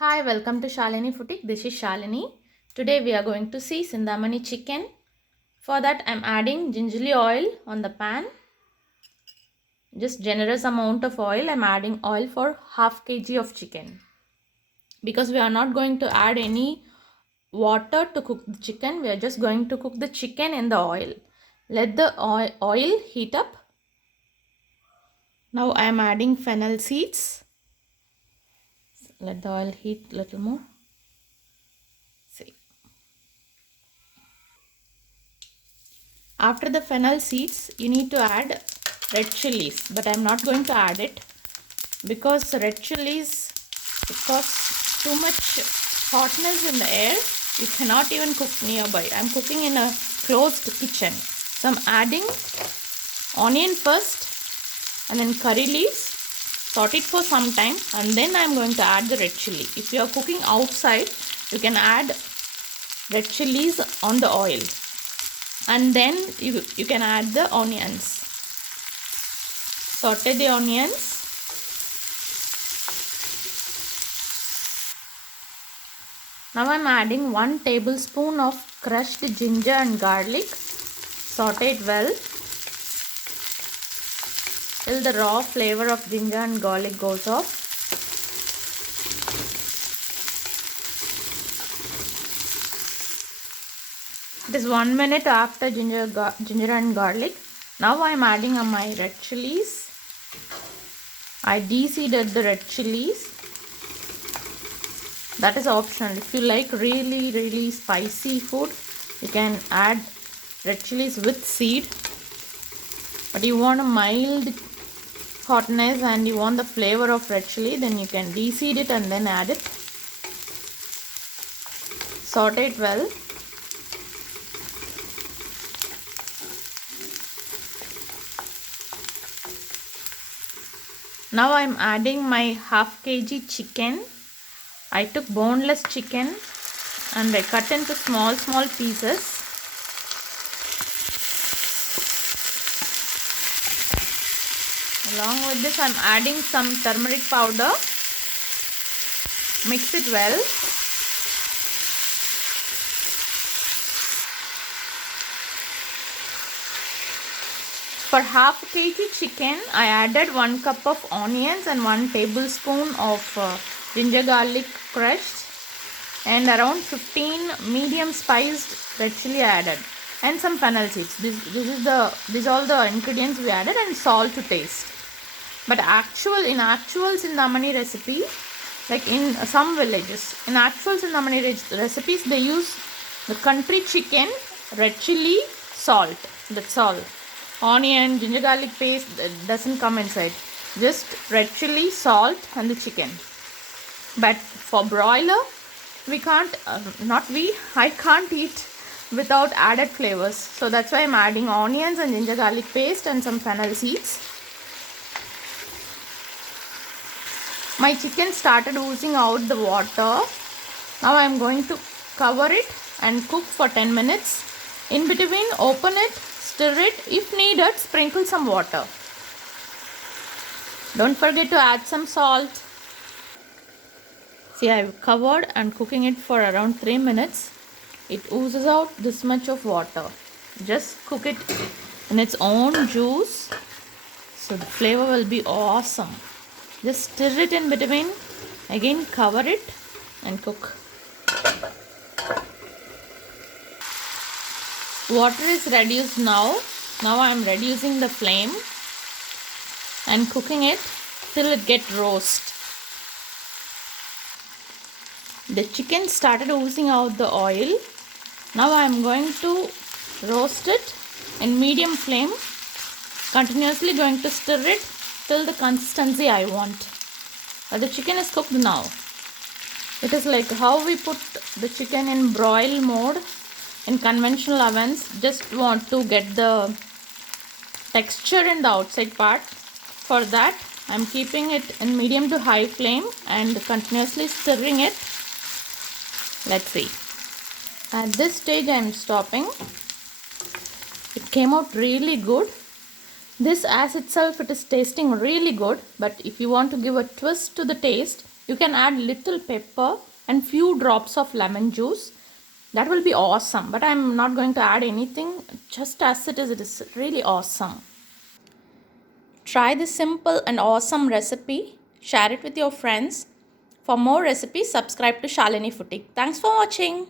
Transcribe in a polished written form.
Hi, welcome to Shalini Futique. This is Shalini. Today we are going to see Sinthamani chicken. For that I am adding gingerly oil on the pan. Just generous amount of oil. I am adding oil for half kg of chicken. Because we are not going to add any water to cook the chicken. We are just going to cook the chicken in the oil. Let the oil heat up. Now I am adding fennel seeds. Let the oil heat a little more. See. After the fennel seeds, you need to add red chillies, but I am not going to add it because red chillies, it causes too much hotness in the air. You cannot even cook nearby. I am cooking in a closed kitchen. So I am adding onion first and then curry leaves. Saute it for some time and then I am going to add the red chilli. If you are cooking outside, you can add red chillies on the oil. And then you can add the onions. Saute the onions. Now I am adding 1 tablespoon of crushed ginger and garlic. Saute it well till the raw flavor of ginger and garlic goes off. It is 1 minute after ginger and garlic. Now I am adding my red chillies. I de-seeded the red chillies. That is optional. If you like really spicy food, you can add red chillies with seed. But you want a mild hotness and you want the flavor of red chilli, then you can de-seed it and then add it. Saute it well. Now I am adding my half kg chicken. I took boneless chicken and I cut into small pieces. Along with this I am adding some turmeric powder. Mix it well. For half kg chicken, I added 1 cup of onions and 1 tablespoon of ginger garlic crushed and around 15 medium spiced red chilli I added and some fennel seeds. These all the ingredients we added and salt to taste. But in actual Sinthamani recipe, like in some villages, in actual Sinthamani recipes, they use the country chicken, red chilli, salt. That's all. Onion, ginger garlic paste doesn't come inside. Just red chilli, salt and the chicken. But for broiler, we can't, I can't eat without added flavors. So that's why I'm adding onions and ginger garlic paste and some fennel seeds. My chicken started oozing out the water. Now I'm going to cover it and cook for 10 minutes. In between, open it, stir it. If needed, sprinkle some water. Don't forget to add some salt. See, I've covered and cooking it for around 3 minutes. It oozes out this much of water. Just cook it in its own juice. So the flavor will be awesome. Just stir it in between. Again, cover it and cook. Water is reduced now. Now I am reducing the flame and cooking it till it gets roast. The chicken started oozing out the oil. Now I am going to roast it in medium flame. Continuously going to stir it till the consistency I want. The chicken is cooked now. It is like how we put the chicken in broil mode in conventional ovens. Just want to get the texture in the outside part. For that I am keeping it in medium to high flame and continuously stirring it. Let's see. At this stage I am stopping. It came out really good. This as itself, it is tasting really good, but if you want to give a twist to the taste, You can add little pepper and few drops of lemon juice. That will be awesome, but I'm not going to add anything. Just as it is really awesome. Try this simple and awesome recipe. Share it with your friends. For more recipes, subscribe to Shalini Futique. Thanks for watching.